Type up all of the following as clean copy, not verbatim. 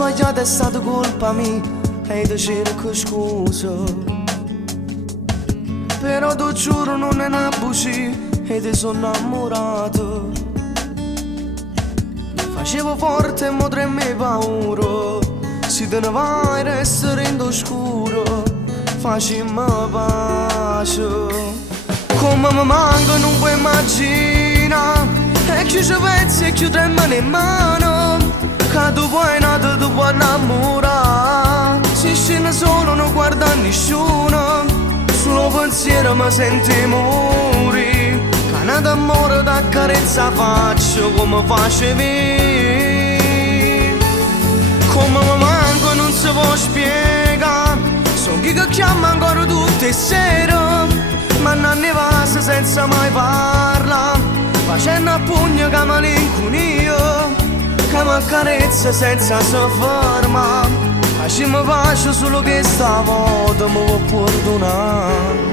sbagliato è stata colpa mia e ti cerco scusa. Però ti giuro non è una bugia e ti sono innamorato. Facevo forte e mo treme paura. Se te ne vai restare in oscuro. Facciamo pace. Come mi manca non puoi immaginare. E chi ci pensi e chi tremano in mano. Che tu puoi nato, tu puoi innamorare. Se scende solo non guarda nessuno. Solo pensiero mi senti morire. Che nato amore da carezza faccio come facevi. Come mi manco non si può spiegare. Sono chi che chiama ancora tutte le sere. Ma non ne passa senza mai parlare. Facendo a pugno che malinconia. Che mi accarezza senza si ferma. Facciamo pace solo che stavolta mi può perdonare.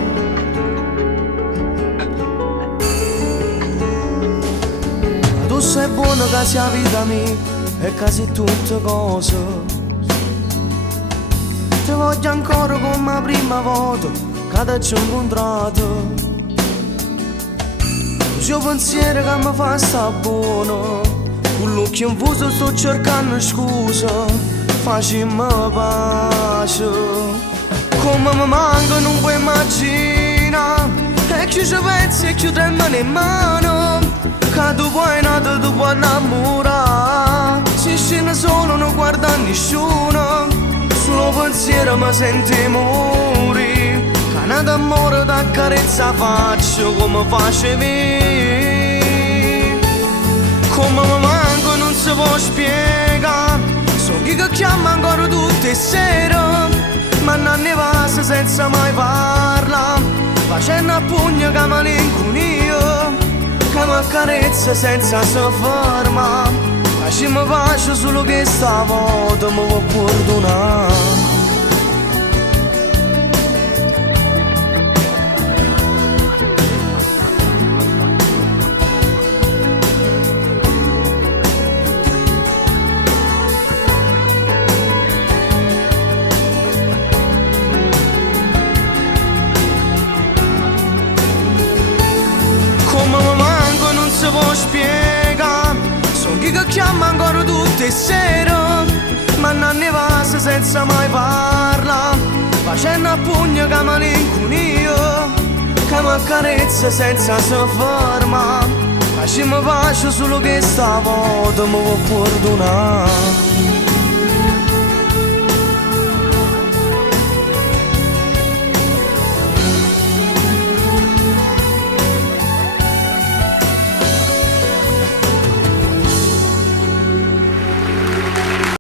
Tu sei buono che sei la vita mia e che sei tutte cose. Ti voglio ancora come la prima volta che ti ho incontrato. Il tuo pensiero che mi fa sta buono. Con l'occhio in fuso sto cercando scusa. Facciamo pace. Come mi manca non puoi immaginare. E chi ci pensi e chi tremano in mano. Che tu puoi nato, tu puoi innamorare. Se scende solo non guarda nessuno. Solo pensiero mi senti morire. Che nato amore da carezza faccio come facevi. Come mi manco non si può spiegare. Sono chi che chiama ancora tutte le sere. Ma non ne passa senza mai parlare. Facendo a pugno che malinconia. Che mi accarezza senza si ferma. Facciamo pace solo che stavolta mi può perdonare. Come mi manco non si può spiegare. Sono chi che chiama ancora tutte le sere. Ma non ne passa senza mai parlare. Facendo a pugno che malinconia. Che mi accarezza senza si ferma. Facciamo pace solo che stavolta mi può perdonare.